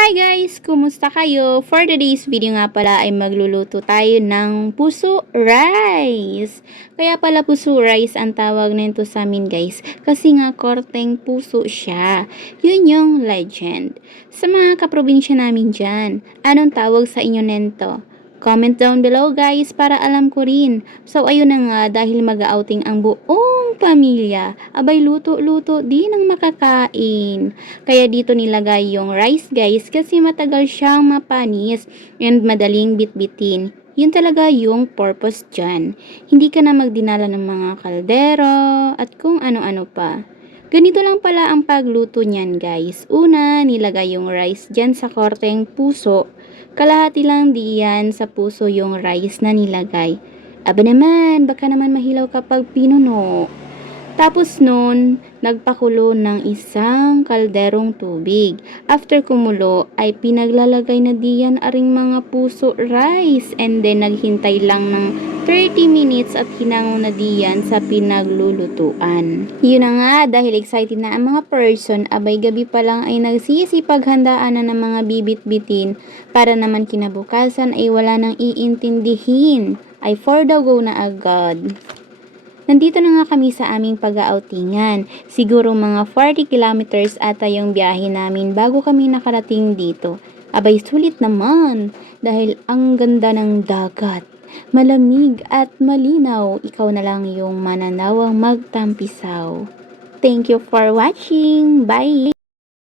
Hi guys! Kumusta kayo? For today's video nga pala ay magluluto tayo ng puso rice. Kaya pala puso rice ang tawag nito sa amin guys. Kasi nga korteng puso siya. Yun yung legend. Sa mga kaprobinsya namin dyan, anong tawag sa inyo nento? Comment down below guys para alam ko rin. So ayun na nga dahil mag-outing ang buong pamilya. Abay luto-luto din ang makakain. Kaya dito nilagay yung rice guys kasi matagal siyang mapanis and madaling bitbitin. Yun talaga yung purpose dyan. Hindi ka na magdinala ng mga kaldero at kung ano-ano pa. Ganito lang pala ang pagluto niyan guys. Una, nilagay yung rice dyan sa korteng puso. Kalahati lang diyan sa puso yung rice na nilagay. Aba naman, baka naman mahilaw kapag pinuno. Tapos nun, nagpakulo ng isang kalderong tubig. After kumulo, ay pinaglalagay na diyan aring mga puso rice. And then, naghintay lang ng 30 minutes at hinango na diyan sa pinaglulutuan. Yun na nga, dahil excited na ang mga person, abay gabi pa lang ay nagsisipaghandaan na ng mga bibit-bitin para naman kinabukasan ay wala nang iintindihin. Ay for the go na agad. Nandito na nga kami sa aming pag-outingan. Siguro mga 40 kilometers ata yung biyahe namin bago kami nakarating dito. Abay sulit naman dahil ang ganda ng dagat. Malamig at malinaw, ikaw na lang yung mananawang magtampisaw. Thank you for watching. Bye!